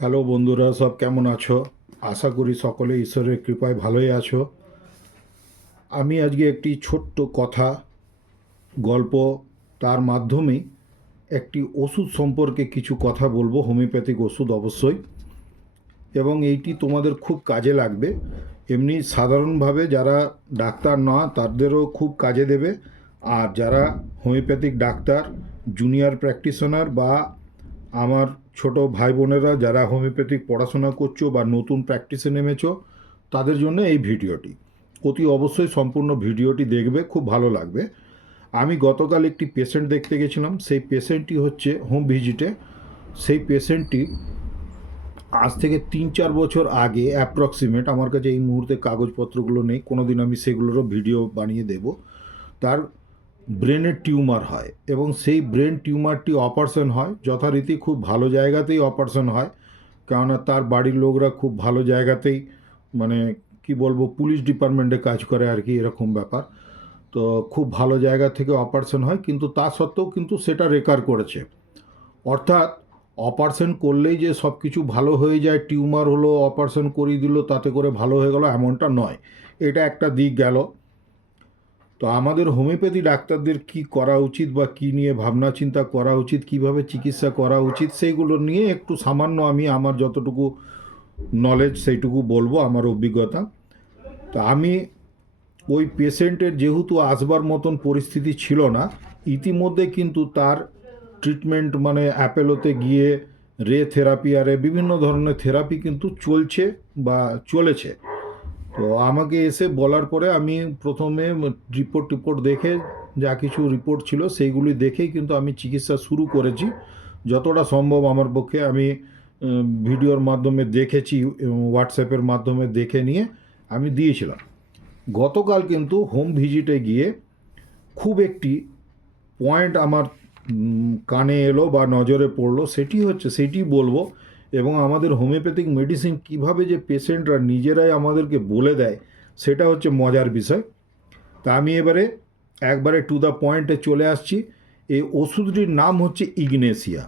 Hello বন্ধুরা, সব কেমন আছো? আশা করি সকলে ঈশ্বরের কৃপায় ভালোই আছো। আমি আজকে একটি ছোট্ট কথা, গল্প, তার মাধ্যমেই একটি ওষুধ সম্পর্কে কিছু কথা বলবো, হোমিওপ্যাথিক ওষুধ অবশ্যই, এবং এইটি তোমাদের খুব কাজে লাগবে। এমনি সাধারণভাবে যারা ডাক্তার না তাদেরও খুব কাজে দেবে। আর যারা হোমিওপ্যাথিক ডাক্তার, জুনিয়র প্র্যাকটিশনার বা আমার ছোট ভাই বোনেরা যারা হোমিওপ্যাথিক পড়াশোনা করছো বা নতুন প্র্যাকটিসে নেমেছো, তাদের জন্য এই ভিডিওটি অতি অবশ্যই সম্পূর্ণ ভিডিওটি দেখবে, খুব ভালো লাগবে। আমি গতকাল একটি পেশেন্ট দেখতে গেছিলাম। সেই পেশেন্টটি হচ্ছে হোম ভিজিটে। সেই পেশেন্টটি আজ থেকে 3-4 বছর আগে অ্যাপ্রক্সিমেট, আমার কাছে এই মুহূর্তে কাগজপত্রগুলো নেই, কোনো দিন আমি সেগুলোরও ভিডিও বানিয়ে দেব। তার ব্রেনের টিউমার হয় এবং সেই ব্রেন টিউমারটি অপারেশন হয়, যথারীতি খুব ভালো জায়গাতেই অপারেশন হয়। কেননা তার বাড়ির লোকরা খুব ভালো জায়গাতেই, মানে কি বলবো, পুলিশ ডিপার্টমেন্টে কাজ করে আর কি, এরকম ব্যাপার। তো খুব ভালো জায়গা থেকে অপারেশন হয়, কিন্তু তা সত্ত্বেও কিন্তু সেটা রেকার করেছে। অর্থাৎ অপারেশন করলেই যে সব কিছু ভালো হয়ে যায়, টিউমার হলো অপারেশন করিয়ে দিল তাতে করে ভালো হয়ে গেল, এমনটা নয়। এটা একটা দিক গেল। তো আমাদের হোমিওপ্যাথি ডাক্তারদের কি করা উচিত বা কি নিয়ে ভাবনা চিন্তা করা উচিত, কিভাবে চিকিৎসা করা উচিত, সেইগুলো নিয়ে একটু সামান্য আমি আমার যতটুকু নলেজ সেইটুকু বলবো, আমার অভিজ্ঞতা। তো আমি ওই পেশেন্টের যেহেতু আসবার মতন পরিস্থিতি ছিল না, ইতিমধ্যে কিন্তু তার ট্রিটমেন্ট, মানে অ্যাপেলোতে গিয়ে থেরাপি আরে বিভিন্ন ধরনের থেরাপি কিন্তু চলছে বা চলেছে। তো আমাকে এসে বলার পরে আমি প্রথমে রিপোর্ট দেখে, যা কিছু রিপোর্ট ছিল সেইগুলি দেখেই কিন্তু আমি চিকিৎসা শুরু করেছি। যতটা সম্ভব আমার পক্ষে আমি ভিডিওর মাধ্যমে দেখেছি এবং হোয়াটসঅ্যাপের মাধ্যমে দেখে নিয়ে আমি দিয়েছিলাম। গতকাল কিন্তু হোম ভিজিটে গিয়ে খুব একটি পয়েন্ট আমার কানে এলো বা নজরে পড়লো, সেটি বলবো। এবং আমাদের হোমিওপ্যাথিক মেডিসিন কিভাবে যে পেশেন্টরা নিজেরাই আমাদেরকে বলে দেয়, সেটা হচ্ছে মজার বিষয়। তা আমি একবারে টু দ্য পয়েন্টে চলে আসছি। এই ওষুধটির নাম হচ্ছে ইগনেসিয়া।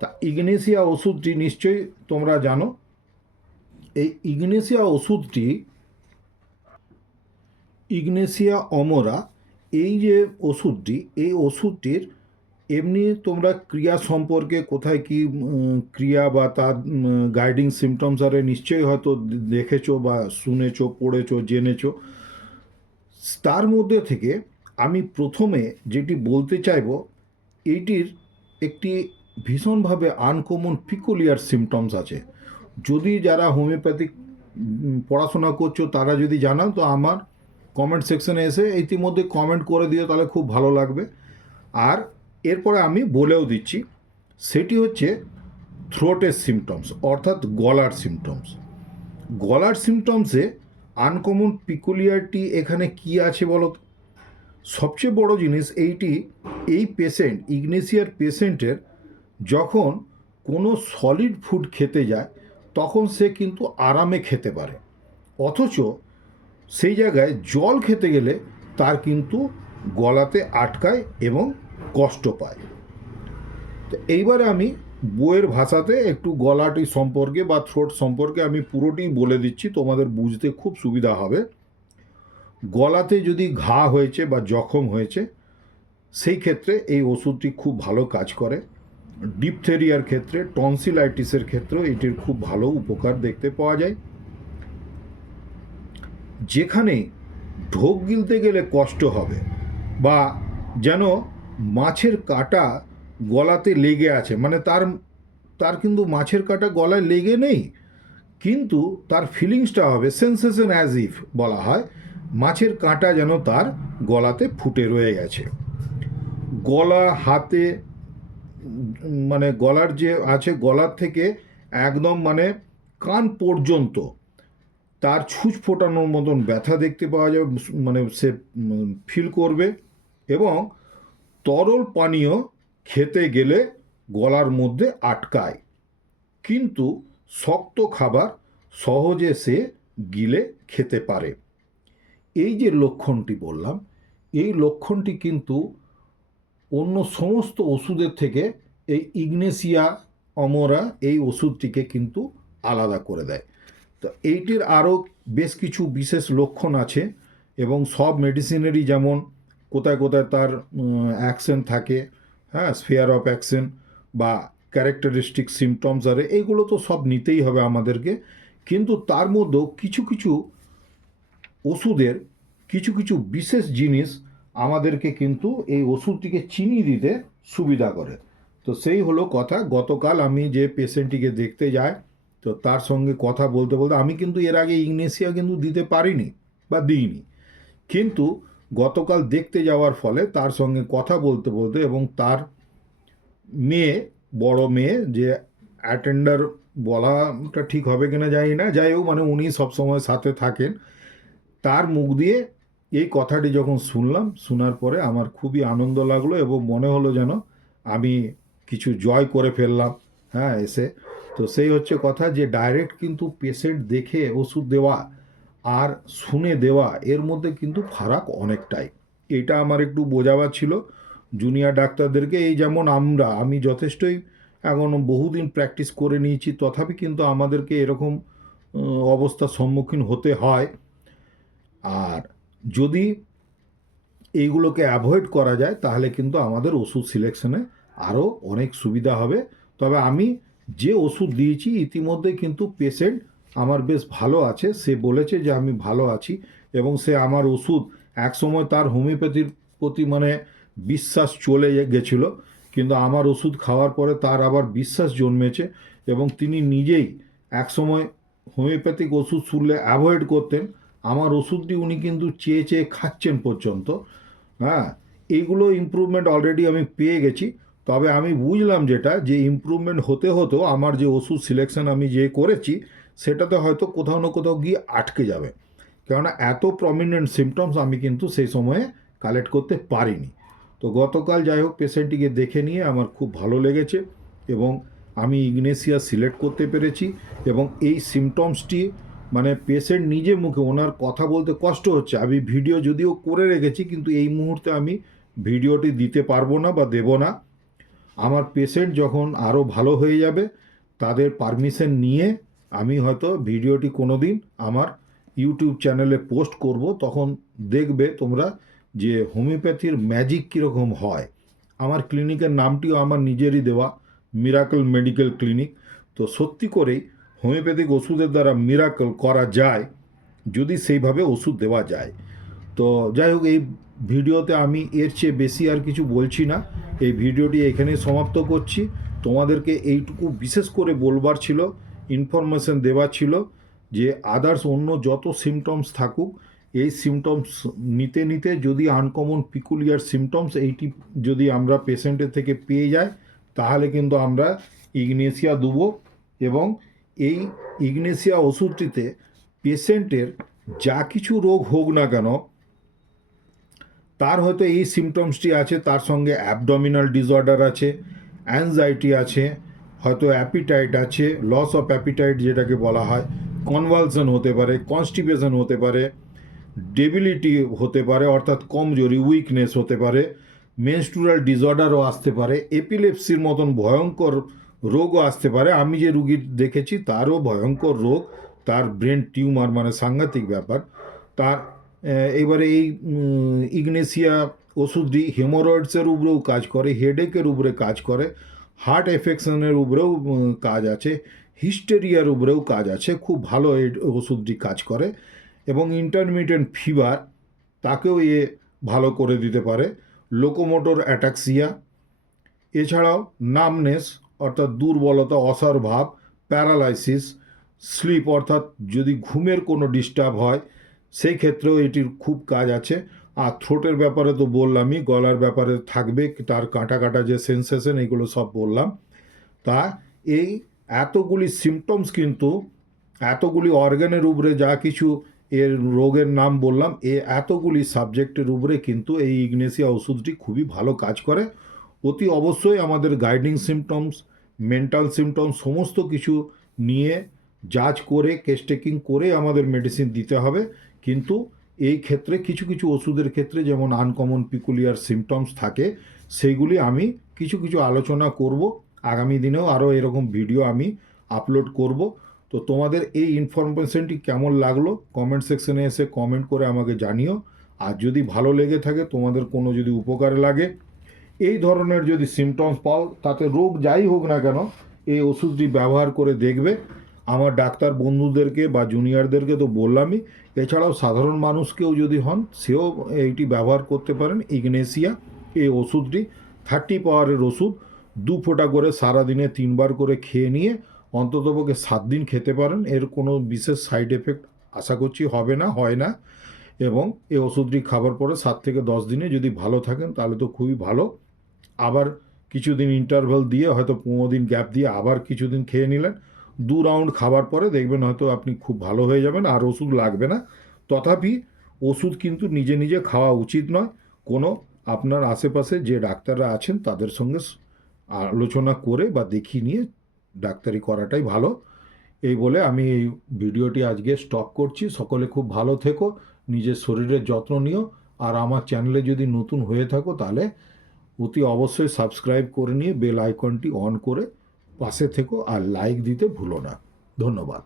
তা ইগনেসিয়া ওষুধটি নিশ্চয়ই তোমরা জানো। এই ইগনেসিয়া অমরা, এই যে ওষুধটি, এই ওষুধটির এমনি তোমরা ক্রিয়া সম্পর্কে কোথায় কি ক্রিয়া বা তার গাইডিং সিমটমস আরে নিশ্চয়ই হয়তো দেখেছো বা শুনেছো, পড়েছো, জেনেছো। তার মধ্যে থেকে আমি প্রথমে যেটি বলতে চাইব, এইটির একটি ভীষণভাবে আনকমন পিকুলিয়ার সিমটমস আছে। যদি যারা হোমিওপ্যাথিক পড়াশোনা করছো তারা যদি জানাও, তো আমার কমেন্ট সেকশনে এসে ইতিমধ্যে কমেন্ট করে দিও, তাহলে খুব ভালো লাগবে। আর এরপরে আমি বলেও দিচ্ছি, সেটি হচ্ছে থ্রোটের সিমটমস, অর্থাৎ গলার সিমটমস। গলার সিমটমসে আনকমন পিকুলিয়ারিটি এখানে কি আছে বলো তো? সবচেয়ে বড় জিনিস এইটি, এই পেশেন্ট, ইগনেসিয়ার পেশেন্টের যখন কোনো সলিড ফুড খেতে যায় তখন সে কিন্তু আরামে খেতে পারে, অথচ সেই জায়গায় জল খেতে গেলে তার কিন্তু গলাতে আটকায় এবং কষ্ট পায়। তো এইবারে আমি বইয়ের ভাষাতে একটু গলাটি সম্পর্কে বা থ্রোট সম্পর্কে আমি পুরোটি বলে দিচ্ছি, তোমাদের বুঝতে খুব সুবিধা হবে। গলাতে যদি ঘা হয়েছে বা জখম হয়েছে, সেই ক্ষেত্রে এই ওষুধটি খুব ভালো কাজ করে। ডিপথেরিয়ার ক্ষেত্রে, টনসিলাইটিসের ক্ষেত্রেও এটির খুব ভালো উপকার দেখতে পাওয়া যায়। যেখানে ঢোক গিলতে গেলে কষ্ট হবে বা যেন মাছের কাঁটা গলাতে লেগে আছে, মানে তার তার কিন্তু মাছের কাঁটা গলায় লেগে নেই, কিন্তু তার ফিলিংসটা হবে সেন্সেশন অ্যাজ ইফ বলা হয়, মাছের কাঁটা যেন তার গলাতে ফুটে রয়ে গেছে। গলা, হাতে, মানে গলার যে আছে, গলার থেকে একদম মানে কান পর্যন্ত তার ছুঁচ ফোটানোর মতন ব্যথা দেখতে পাওয়া যাবে, মানে সে ফিল করবে। এবং তরল পানীয় খেতে গেলে গলার মধ্যে আটকায়, কিন্তু শক্ত খাবার সহজে সে গিলে খেতে পারে। এই যে লক্ষণটি বললাম, এই লক্ষণটি কিন্তু অন্য সমস্ত ওষুধের থেকে এই ইগনেসিয়া অমরা এই ওষুধটিকে কিন্তু আলাদা করে দেয়। তো এইটির আরও বেশ কিছু বিশেষ লক্ষণ আছে, এবং সব মেডিসিনেরই যেমন কোথায় কোথায় তার অ্যাকশন থাকে, হ্যাঁ, স্ফিয়ার অফ অ্যাকশন বা ক্যারেক্টারিস্টিক সিমটমস আর এইগুলো তো সব নিতেই হবে আমাদেরকে। কিন্তু তার মধ্যেও কিছু কিছু ওষুধের কিছু কিছু বিশেষ জিনিস আমাদেরকে কিন্তু এই ওষুধটিকে চিনিয়ে দিতে সুবিধা করে। তো সেই হলো কথা। গতকাল আমি যে পেশেন্টটিকে দেখতে যাই, তো তার সঙ্গে কথা বলতে বলতে, আমি কিন্তু এর আগে ইগনেসিয়া কিন্তু দিতে পারিনি বা দিইনি, কিন্তু গতকাল দেখতে যাওয়ার ফলে তার সঙ্গে কথা বলতে বলতে এবং তার মেয়ে, বড় মেয়ে, যে অ্যাটেন্ডার বলাটা ঠিক হবে কিনা জানি না, যাই হোক মানে উনি সবসময় সাথে থাকেন, তার মুখ দিয়ে এই কথাটি যখন শুনলাম, শোনার পরে আমার খুবই আনন্দ লাগলো এবং মনে হলো যেন আমি কিছু জয় করে ফেললাম, হ্যাঁ, এসে। তো সেই হচ্ছে কথা, যে ডাইরেক্ট কিন্তু পেশেন্ট দেখে ওষুধ দেওয়া আর শুনে দেওয়া এর মধ্যে কিন্তু ফারাক অনেকটাই। এটা আমার একটু বোঝাবার ছিল জুনিয়র ডাক্তারদেরকে। এই যেমন আমি যথেষ্টই এখন বহুদিন প্র্যাকটিস করে নিয়েছি, তথাপি কিন্তু আমাদেরকে এরকম অবস্থার সম্মুখীন হতে হয়। আর যদি এইগুলোকে অ্যাভয়েড করা যায় তাহলে কিন্তু আমাদের ওষুধ সিলেকশনে আরও অনেক সুবিধা হবে। তবে আমি যে ওষুধ দিয়েছি ইতিমধ্যে কিন্তু পেশেন্ট আমার বেশ ভালো আছে, সে বলেছে যে আমি ভালো আছি, এবং সে আমার ওষুধ, একসময় তার হোমিওপ্যাথির প্রতি মানে বিশ্বাস চলে গেছিল, কিন্তু আমার ওষুধ খাওয়ার পরে তার আবার বিশ্বাস জন্মেছে, এবং তিনি নিজেই একসময় হোমিওপ্যাথিক ওষুধ শুনলে অ্যাভয়েড করতেন, আমার ওষুধটি উনি কিন্তু চেয়ে চেয়ে খাচ্ছেন পর্যন্ত। হ্যাঁ, এইগুলো ইমপ্রুভমেন্ট অলরেডি আমি পেয়ে গেছি। তবে আমি বুঝলাম যেটা, যে ইমপ্রুভমেন্ট হতে হতেও আমার যে ওষুধ সিলেকশন আমি যে করেছি সেটাতে হয়তো কোথাও না কোথাও গিয়ে আটকে যাবে, কেননা এত প্রমিনেন্ট সিমটমস আমি কিন্তু সেই সময়ে কালেক্ট করতে পারিনি। তো গতকাল যাই হোক পেশেন্টটিকে দেখে নিয়ে আমার খুব ভালো লেগেছে, এবং আমি ইগনেসিয়া সিলেক্ট করতে পেরেছি, এবং এই সিমটমসটি মানে পেশেন্ট নিজে মুখে, ওনার কথা বলতে কষ্ট হচ্ছে, আমি ভিডিও যদিও করে রেখেছি কিন্তু এই মুহূর্তে আমি ভিডিওটি দিতে পারবো না বা দেব না। আমার পেশেন্ট যখন আরও ভালো হয়ে যাবে তাদের পারমিশন নিয়ে আমি হয়তো ভিডিওটি কোনো দিন আমার ইউটিউব চ্যানেলে পোস্ট করব, তখন দেখবে তোমরা যে হোমিওপ্যাথির ম্যাজিক কীরকম হয়। আমার ক্লিনিকের নামটিও আমার নিজেরই দেওয়া, মিরাকল মেডিকেল ক্লিনিক। তো সত্যি করেই হোমিওপ্যাথিক ওষুধের দ্বারা মিরাকল করা যায় যদি সেইভাবে ওষুধ দেওয়া যায়। তো যাই হোক, এই ভিডিওতে আমি এর চেয়ে বেশি আর কিছু বলছি না, এই ভিডিওটি এখানেই সমাপ্ত করছি। তোমাদেরকে এইটুকু বিশেষ করে বলবার ছিল, ইনফরমেশন দেওয়ার ছিল, যে আদার্স অন্য যত সিমটমস থাকুক, এই সিমটমস নিতে নিতে যদি আনকমন পিকুলিয়ার সিমটমস এইটি যদি আমরা পেশেন্টের থেকে পেয়ে যাই, তাহলে কিন্তু আমরা ইগনেসিয়া দেবো, এবং এই ইগনেসিয়া ওষুধটিতে পেশেন্টের যা কিছু রোগ হোক না কেন, তার হয়তো এই সিমটমসটি আছে, তার সঙ্গে অ্যাবডোমিনাল ডিসঅর্ডার আছে, অ্যাংজাইটি আছে, হয়তো অ্যাপিটাইট আছে, লস অফ অ্যাপিটাইট যেটাকে বলা হয়, কনভালশন হতে পারে, কনস্টিপেশন হতে পারে, ডেবিলিটি হতে পারে অর্থাৎ কমজোরি, উইকনেস হতে পারে, মেনস্ট্রুয়াল ডিসঅর্ডারও আসতে পারে, এপিলেপসির মতন ভয়ঙ্কর রোগও আসতে পারে। আমি যে রুগী দেখেছি তারও ভয়ঙ্কর রোগ, তার ব্রেন টিউমার, মানে সাংঘাতিক ব্যাপার তার। এবারে এই ইগনেসিয়া ওষুধটি হেমোরয়েডসের উপরেও কাজ করে, হেডেকের উপরে কাজ করে, হার্ট এফেকশনের উপরেও কাজ আছে, হিস্টেরিয়ার উপরেও কাজ আছে, খুব ভালো এই ওষুধটি কাজ করে, এবং ইন্টারমিটেন্ট ফিভার তাকেও ভালো করে দিতে পারে, লোকোমোটর অ্যাটাক্সিয়া, এছাড়াও নামনেস অর্থাৎ দুর্বলতা, অসার ভাব, প্যারালাইসিস, স্লিপ অর্থাৎ যদি ঘুমের কোনো ডিস্টার্ব হয় সেই ক্ষেত্রেও এটির খুব কাজ আছে। আর থ্রোটের ব্যাপারে তো বললামই, গলার ব্যাপারে থাকবে তার কাঁটা কাঁটা যে সেন্সেশন, এগুলো সব বললাম। তা এই এতগুলি সিমটমস কিন্তু, এতগুলি অর্গানের উপরে যা কিছু এর রোগের নাম বললাম, এতগুলি সাবজেক্টের উপরে কিন্তু এই ইগনেসিয়া ওষুধটি খুবই ভালো কাজ করে। অতি অবশ্যই আমাদের গাইডিং সিমটমস, মেন্টাল সিমটমস সমস্ত কিছু নিয়ে জাজ করে, কেস টেকিং করে আমাদের মেডিসিন দিতে হবে। কিন্তু এই ক্ষেত্রে কিছু কিছু ওষুধের ক্ষেত্রে যেমন আনকমন পিকুলিয়ার সিমটমস থাকে, সেইগুলি আমি কিছু কিছু আলোচনা করব আগামী দিনেও আরও এরকম ভিডিও আমি আপলোড করব। তো তোমাদের এই ইনফরমেশনটি কেমন লাগলো কমেন্ট সেকশনে এসে কমেন্ট করে আমাকে জানিও। আর যদি ভালো লেগে থাকে, তোমাদের কোনো যদি উপকারে লাগে, এই ধরনের যদি সিমটমস পাও, তাতে রোগ যাই হোক না কেন, এই ওষুধটি ব্যবহার করে দেখবে। আমার ডাক্তার বন্ধুদেরকে বা জুনিয়রদেরকে তো বললামই, এছাড়াও সাধারণ মানুষকেও যদি হন, সেও এইটি ব্যবহার করতে পারেন। ইগনেসিয়া এই ওষুধটি 30 পাওয়ারের ওষুধ, 2 ফোঁটা করে সারাদিনে 3 বার করে খেয়ে নিয়ে অন্ততপক্ষে 7 দিন খেতে পারেন। এর কোনো বিশেষ সাইড এফেক্ট আশা করছি হবে না, হয় না। এবং এই ওষুধটি খাবার পরে 7 থেকে 10 দিনে যদি ভালো থাকেন তাহলে তো খুবই ভালো। আবার কিছুদিন ইন্টারভ্যাল দিয়ে, হয়তো 15 দিন গ্যাপ দিয়ে আবার কিছুদিন খেয়ে নিলেন, 2 রাউন্ড খাবার পরে দেখবেন হয়তো আপনি খুব ভালো হয়ে যাবেন, আর ওষুধ লাগবে না। তথাপি ওষুধ কিন্তু নিজে নিজে খাওয়া উচিত নয়। কোনো আপনার আশেপাশে যে ডাক্তাররা আছেন তাদের সঙ্গে আলোচনা করে বা দেখিয়ে নিয়ে ডাক্তারি করাটাই ভালো। এই বলে আমি এই ভিডিওটি আজকে স্টপ করছি। সকলে খুব ভালো থেকো, নিজের শরীরের যত্ন নিও। আর আমার চ্যানেলে যদি নতুন হয়ে থাকো তাহলে অতি অবশ্যই সাবস্ক্রাইব করে নিয়ে বেল আইকনটি অন করে পাশে থেকো, আর লাইক দিতে ভুলো না। ধন্যবাদ।